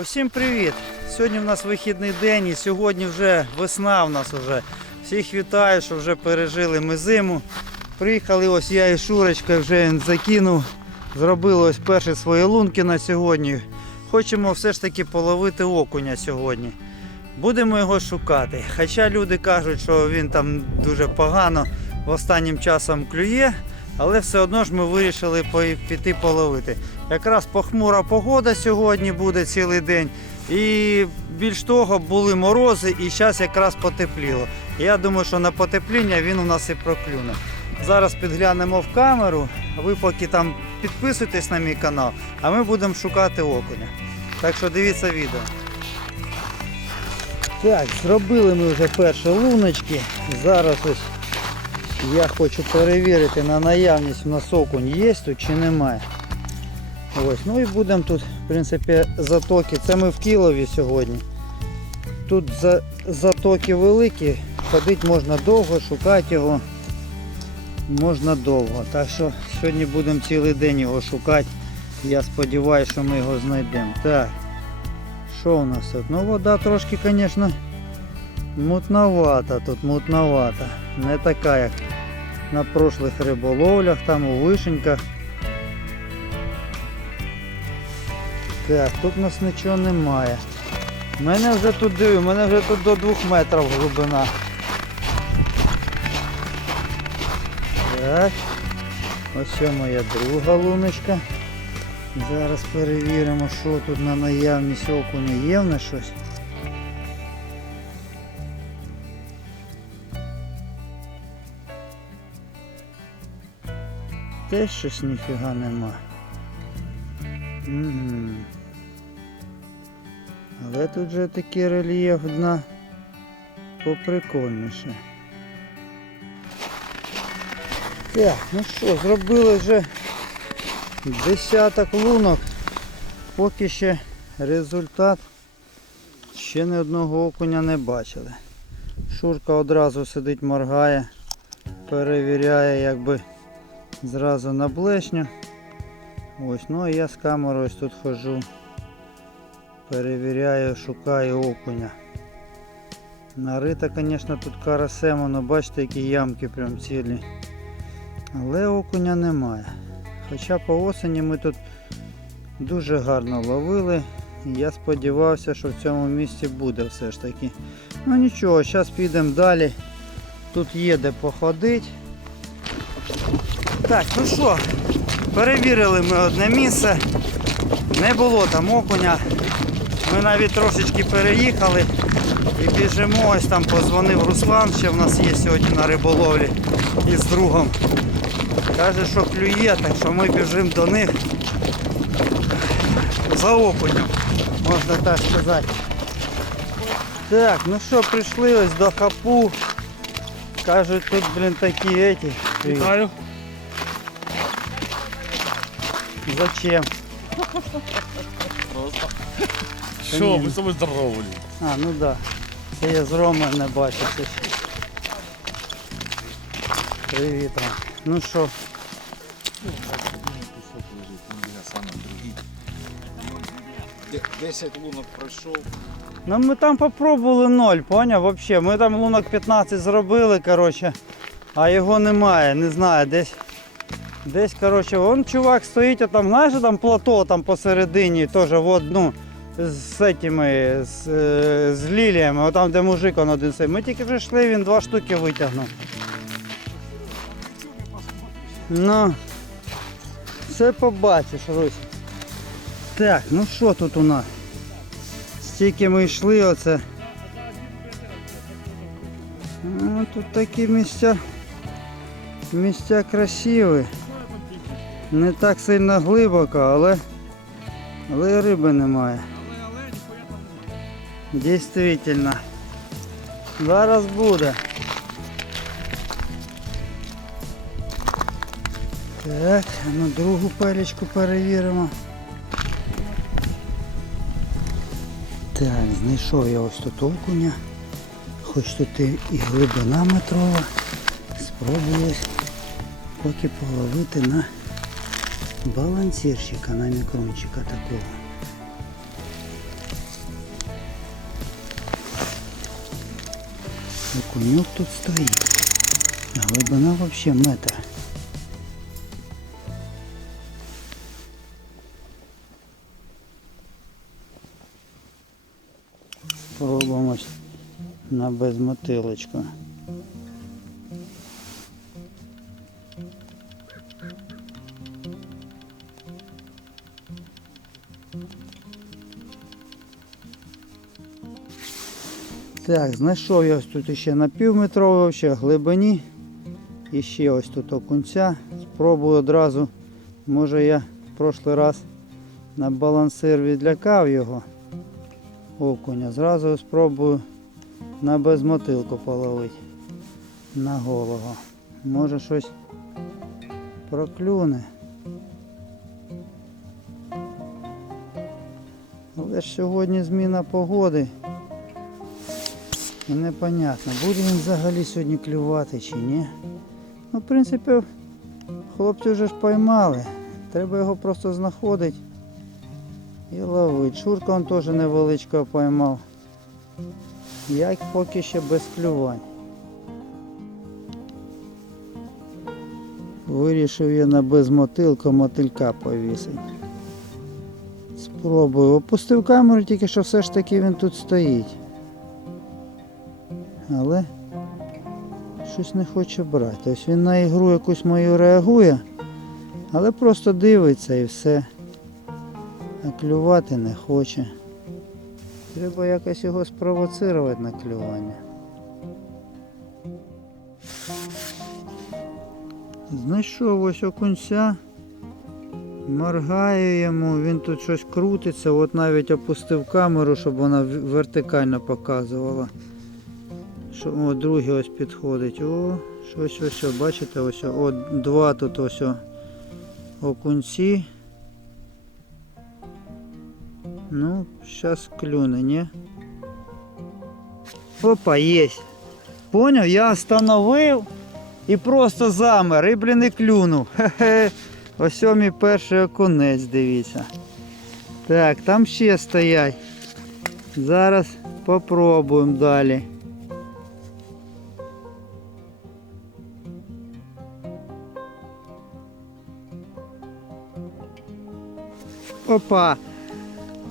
Усім привіт! Сьогодні в нас вихідний день і сьогодні вже весна в нас вже. Всіх вітаю, що вже пережили ми зиму. Приїхали ось я і Шурочка вже закинув. Зробили ось перші свої лунки на сьогодні. Хочемо все ж таки половити окуня сьогодні. Будемо його шукати. Хоча люди кажуть, що він там дуже погано останнім часом клює, але все одно ж ми вирішили піти половити. Якраз похмура погода сьогодні буде цілий день. І більш того, були морози і зараз якраз потепліло. Я думаю, що на потепління він у нас і проклюне. Зараз підглянемо в камеру, ви поки там підписуйтесь на мій канал, а ми будемо шукати окуня. Так що дивіться відео. Так, зробили ми вже перші луночки. Зараз ось я хочу перевірити на наявність у нас окунь є тут чи немає. Ось, ну і будемо тут, в принципі, затоки. Це ми в Кілові сьогодні. Тут за, затоки великі, ходити можна довго, шукати його можна довго. Так що сьогодні будемо цілий день його шукати. Я сподіваюся, що ми його знайдемо. Так, що у нас тут? Ну вода трошки, звісно, мутновата тут, мутновата. Не така, як на прошлих риболовлях, там у вишеньках. Так, тут у нас нічого немає. Мене вже тут диві, у мене вже тут до 2 метрів глибина. Так. Ось моя друга луночка. Зараз перевіримо, що тут на наявність окуня є в нас щось. Теж щось ніфіга нема. Угу. Але тут же такий рельєф дна поприкольніше. Так, ну що, зробили вже десяток лунок. Поки ще результат ще ні одного окуня не бачили. Шурка одразу сидить, моргає, перевіряє якби зразу на блешню. Ось, ну і я з камерою ось тут ходжу. Перевіряю, шукаю окуня. Нарита, звісно, тут карасем, воно бачите, які ямки прям цілі. Але окуня немає. Хоча по осені ми тут дуже гарно ловили. Я сподівався, що в цьому місці буде все ж таки. Ну нічого, зараз підемо далі. Тут є де походити. Так, ну що, перевірили ми одне місце. Не було там окуня. Ми навіть трошечки переїхали і біжимо. Ось там позвонив Руслан, ще в нас є сьогодні на риболовлі із другом. Каже, що клює, так що ми біжимо до них за окунем, можна так сказати. Так, ну що, прийшли ось до хапу. Кажуть, тут, блін, такі эти. Вітаю. Зачем? Просто. Що, з тобою здорові. А, ну да. Це я з Роми не бачив. Це ж. Привіт, Ром. Ну що, Кусок лежить, він біля саме другий. Де- 10 лунок пройшов. ну ми там попробували ноль, поняв? Вообще. Ми там лунок 15 зробили, коротше, а його немає, не знаю, десь. Десь, коротше, вон чувак стоїть, а там, знаєш, там плато там посередині, теж от, ну, з этими, з, е, з ліліями, от там де мужик он один сидить. Ми тільки вже йшли, він два штуки витягнув. Ну, все побачиш, Русь. Так, ну що тут у нас? Стільки ми йшли оце. Ну, тут такі місця. Місця красиві. Не так сильно глибоко, але, але риби немає. Дійсно. Зараз буде. Так, ну другу пелечку перевіримо. Так, знайшов я ось тут окуня. Хоч тут і глибина метрова. Спробую поки половити на балансирчика, на мікрончика такого. Окунюк тут стоїть. А глибина вообще метр. Пробуємо на безмотилочку. Так, знайшов я ось тут ще на півметровій ще глибині. І ще ось тут окунця. Спробую одразу. Може я в прошлий раз на балансир відлякав його окуня. Зразу спробую на безмотилку половити. На голову. Може щось проклюне. Але ж сьогодні зміна погоди. Непонятно, буде він взагалі сьогодні клювати чи ні. Ну, в принципі, хлопці вже ж поймали. Треба його просто знаходити і ловити. Шурка він теж невеличкого поймав. Як поки ще без клювань. Вирішив я на безмотилку мотилька повісити. Спробую. Опустив камеру, тільки що все ж таки він тут стоїть. Але щось не хоче брати. Ось він на ігру якусь мою реагує, але просто дивиться і все. А клювати не хоче. Треба якось його спровоцирувати на клювання. Знайшов ось окунця, моргаю йому, він тут щось крутиться, от навіть опустив камеру, щоб вона вертикально показувала. Що, о, другий ось підходить. О, щось ось, бачите, ось, о, два тут ось окунці. Ну, зараз клюне, ні? Опа, есть. Поняв? Я остановив і просто замер, і, блін, і клюнув. Хе-хе. Ось мій перший окунець, дивіться. Так, там ще стоять. Зараз попробуємо далі. Опа.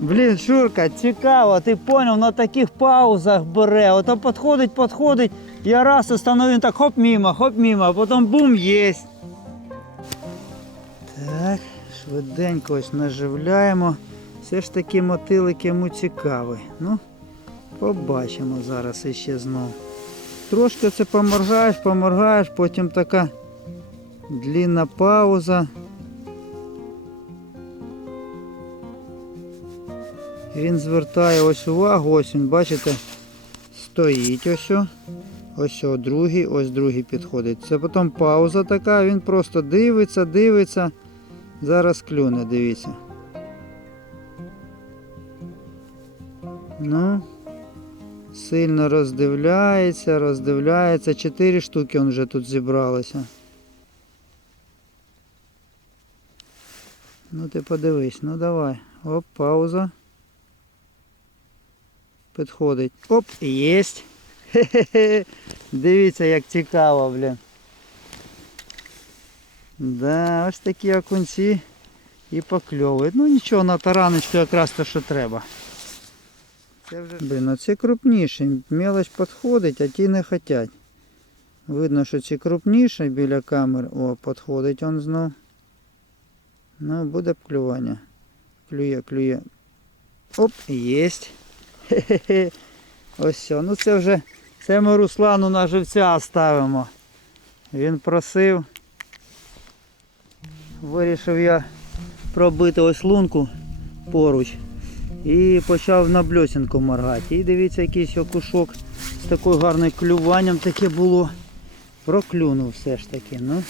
Блін, Шурка, цікаво, ти поняв, на таких паузах бере. Ото підходить, підходить, я раз остановив, він так хоп мимо, хоп мимо, а потім бум єсть. Так, швиденько ось наживляємо. Все ж таки мотилик йому цікавий. Ну, побачимо зараз іще знову. Трошки це поморгаєш, поморгаєш, потім така длінна пауза. Він звертає ось увагу, ось він, бачите, стоїть ось. Ось о, другий, ось другий підходить. Це потім пауза така, він просто дивиться, дивиться. Зараз клюне, дивіться. Ну, сильно роздивляється, роздивляється. Чотири штуки він вже тут зібралося. Ну ти подивись, ну давай. Оп, пауза. Підходить. Оп, єсть. Хе-хе-хе. Дивіться, як цікаво, блін. Да, ось такі окунці і покльовують. Ну нічого, на тараночку якраз те, що треба. Це вже... Блін, ну ці крупніші. Мелоч підходить, а ті не хочуть. Видно, що ці крупніші біля камер. О, підходить он знов. Ну, буде клювання. Клює, клює. Оп, єсть. Хе-хе-хе. Ось все. Ну це вже це ми Руслану на живця ставимо. Він просив. Вирішив я пробити ось лунку поруч. І почав на бльосінку моргати. І дивіться, якийсь окушок з такою гарним клюванням таке було. Проклюнув все ж таки. Ну,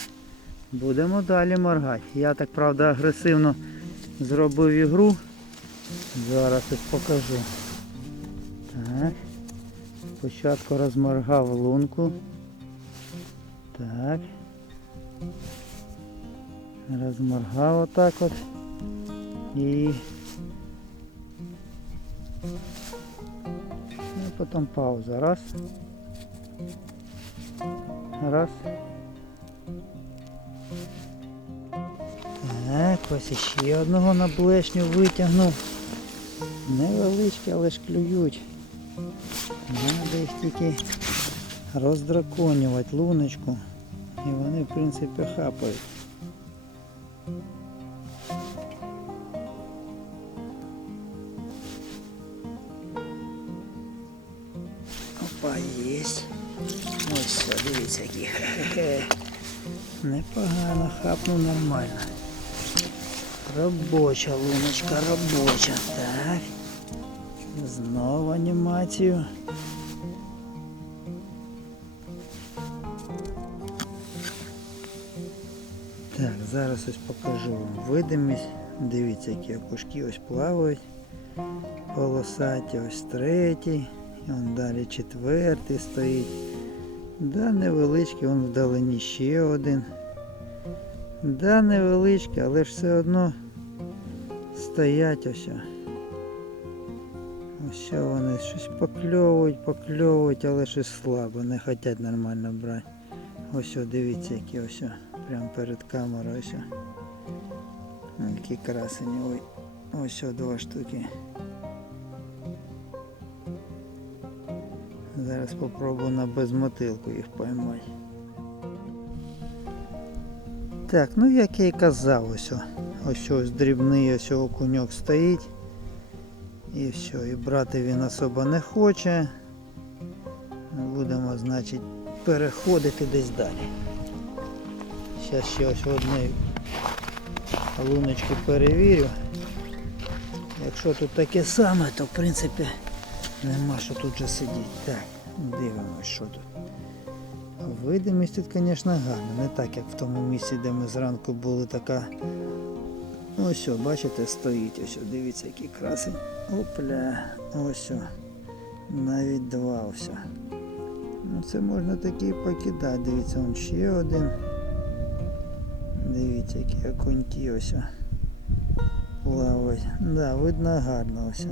будемо далі моргати. Я так правда агресивно зробив ігру. Зараз ось покажу. Так. Спочатку розморгав лунку. Так. Розморгав отак от. І... Ну, потім пауза. Раз. Раз. Так, ось іще одного на блешню витягнув. Невеличкі, але ж клюють. Треба їх тільки роздраконювати луночку. І вони, в принципі, хапають. Опа, єсть. Ось все, дивіться, які. Непогано, хапнув нормально. Робоча луночка, робоча. Так. Знову анімацію. Так, зараз ось покажу вам видимість. Дивіться, які окушки ось плавають. Полосаті ось третій. І он далі четвертий стоїть. Да, невеличкий, он вдалині ще один. Да, невеличкий, але ж все одно стоять ось. Ось вони щось покльовують, покльовують, але щось слабо, не хочуть нормально брати. Ось о, дивіться, які ось прямо перед камерою ось. Які красені. Ой, ось два штуки. Зараз попробую на безмотилку їх поймати. Так, ну як я і казав, ось ось ось дрібний ось окуньок стоїть. І все, і брати він особо не хоче. Будемо, значить, переходити десь далі. Зараз ще ось одної луночки перевірю. Якщо тут таке саме, то в принципі нема що тут же сидіти. Так, дивимось, що тут. Видимість тут, звісно, гарна. Не так, як в тому місці, де ми зранку були така. Ось, бачите, стоїть ось, дивіться, який красень. Опля, ось. Навіть два ось. Ну це можна такі покидати. Дивіться, он ще один. Дивіться, які окуньки ось. Плавають. Да, видно гарно ось.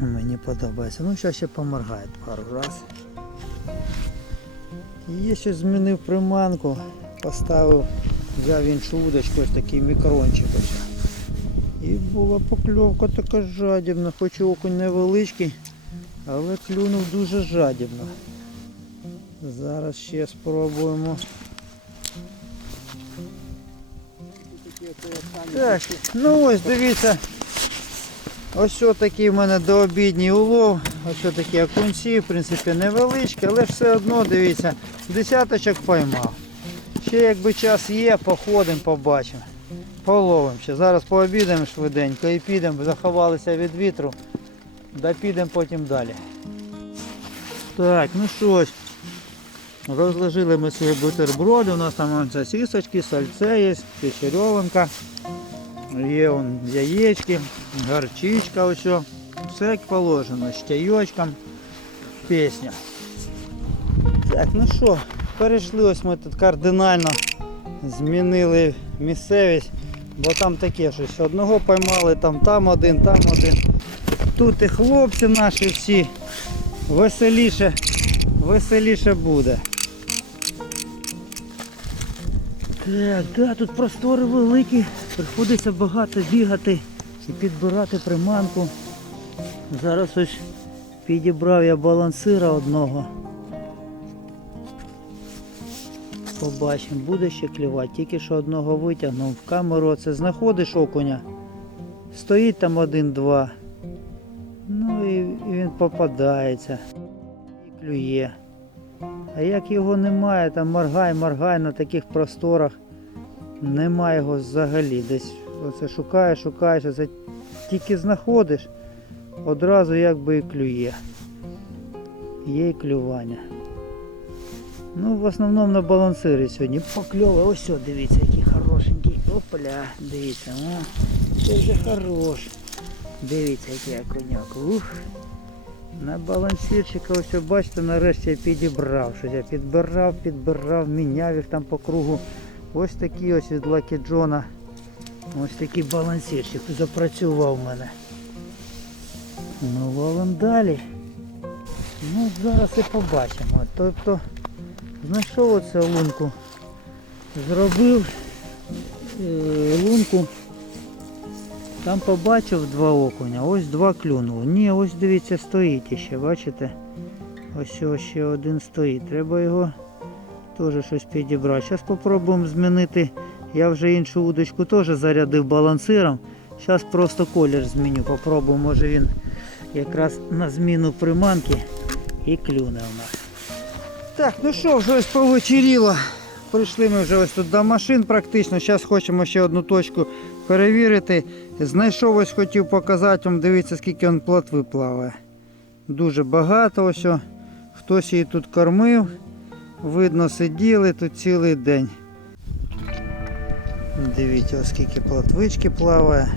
Мені подобається. Ну, зараз ще поморгає пару раз. Є щось змінив приманку, поставив, взяв іншу удочку, ось такий мікрончик. І була покльовка така жадібна, хоч окунь невеличкий, але клюнув дуже жадібно. Зараз ще спробуємо. Так, ну ось дивіться. Ось такий в мене дообідній улов. Ось такі окунці, в принципі, невеличкі, але все одно, дивіться, десяточок поймав. Ще якби час є, походимо, побачимо. Половимо ще. Зараз пообідаємо швиденько і підемо, заховалися від вітру, да підемо потім далі. Так, ну що ж, розложили ми свої бутерброди, у нас там сосисочки, сальце є, печерьовинка. Є вон яєчки, горчичка ось. Все як положено, з чайочком, пісня. Так, ну що, перейшли ось ми тут кардинально змінили місцевість, бо там таке щось. Одного поймали, там там один, там один. Тут і хлопці наші всі веселіше, веселіше буде. Так, да, тут простори великі, приходиться багато бігати і підбирати приманку. Зараз ось підібрав я балансира одного. Побачимо, буде ще клювати. Тільки що одного витягнув в камеру. Це знаходиш окуня. Стоїть там один-два. Ну і, він попадається. І клює. А як його немає, там моргай, моргай на таких просторах. Немає його взагалі. Десь оце шукаєш, шукаєш, оце тільки знаходиш, одразу якби і клює. Є і клювання. Ну, в основному на балансирі сьогодні покльовує. Ось, о, дивіться, який хорошенький. Опля, дивіться, о, це вже хорош. Дивіться, який окуньок. Ух. На балансирчика ось бачите, нарешті я підібрав щось. Я підбирав, підбирав, міняв їх там по кругу. Ось такий ось від Лакі Джона. Ось такий балансирчик запрацював в мене. Ну, валом далі. Ну, зараз і побачимо. Тобто знайшов оце лунку, зробив е, лунку, там побачив два окуня, ось два клюнуло. Ні, ось дивіться, стоїть іще, бачите? Ось ще один стоїть. Треба його теж щось підібрати. Зараз спробуємо змінити. Я вже іншу удочку теж зарядив балансиром. Зараз просто колір зміню. Попробую, може він якраз на зміну приманки і клюне у нас. Так, ну що, вже ось повечеріло. Прийшли ми вже ось тут до машин практично. Зараз хочемо ще одну точку перевірити. Знайшов ось хотів показати вам, дивіться, скільки он плотви плаває. Дуже багато ось. Хтось її тут кормив. Видно, сиділи тут цілий день. Дивіться, ось скільки плотвички плаває.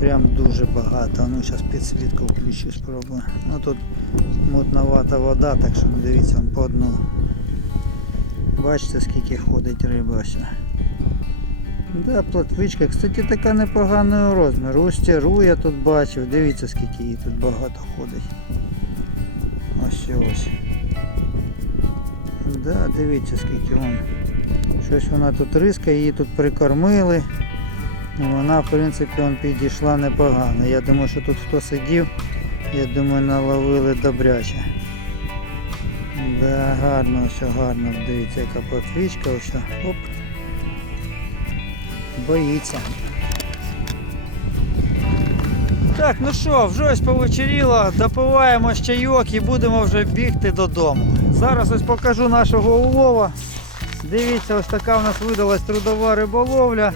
Прям дуже багато. Ну, зараз підсвітку включу, спробую. Ну тут мутновата вода, так що не дивіться по дну. Бачите, скільки ходить риба ось. Да, плотвичка, кстати, така непоганого розміру. Ось тяру я тут бачив. Дивіться, скільки її тут багато ходить. Ось ось. Да, дивіться, скільки вон. Щось вона тут риска, її тут прикормили. Вона, в принципі, он підійшла непогано. Я думаю, що тут хто сидів, я думаю, наловили добряче. Да, гарно, все гарно. Дивіться, яка платвичка, ось. Оп. Боїться. Так, ну що, вже ось повечеріло, допиваємо чайок і будемо вже бігти додому. Зараз ось покажу нашого улова. Дивіться, ось така у нас видалась трудова риболовля.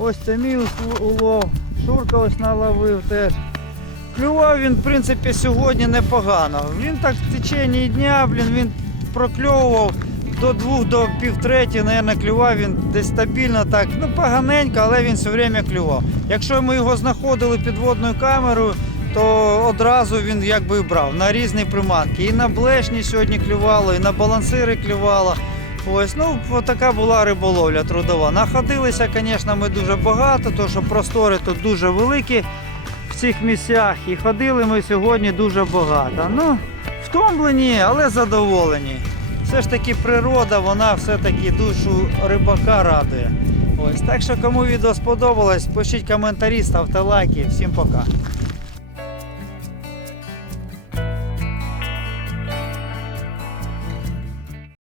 Ось це мій улов. Шурка ось наловив теж. Клював він, в принципі, сьогодні непогано. Він так в течение дня, блін, він прокльовував до двох, до півтреті, мабуть, клював він десь стабільно так, ну поганенько, але він все время клював. Якщо ми його знаходили підводною камерою, то одразу він якби брав на різні приманки. І на блешні сьогодні клювало, і на балансири клювало. Ось, ну, така була риболовля трудова. Находилися, звісно, ми дуже багато, тому що простори тут дуже великі в цих місцях. І ходили ми сьогодні дуже багато. Ну, втомлені, але задоволені. Все ж таки природа, вона все-таки душу рибака радує. Ось, так що кому відео сподобалось, пишіть коментарі, ставте лайки. Всім пока.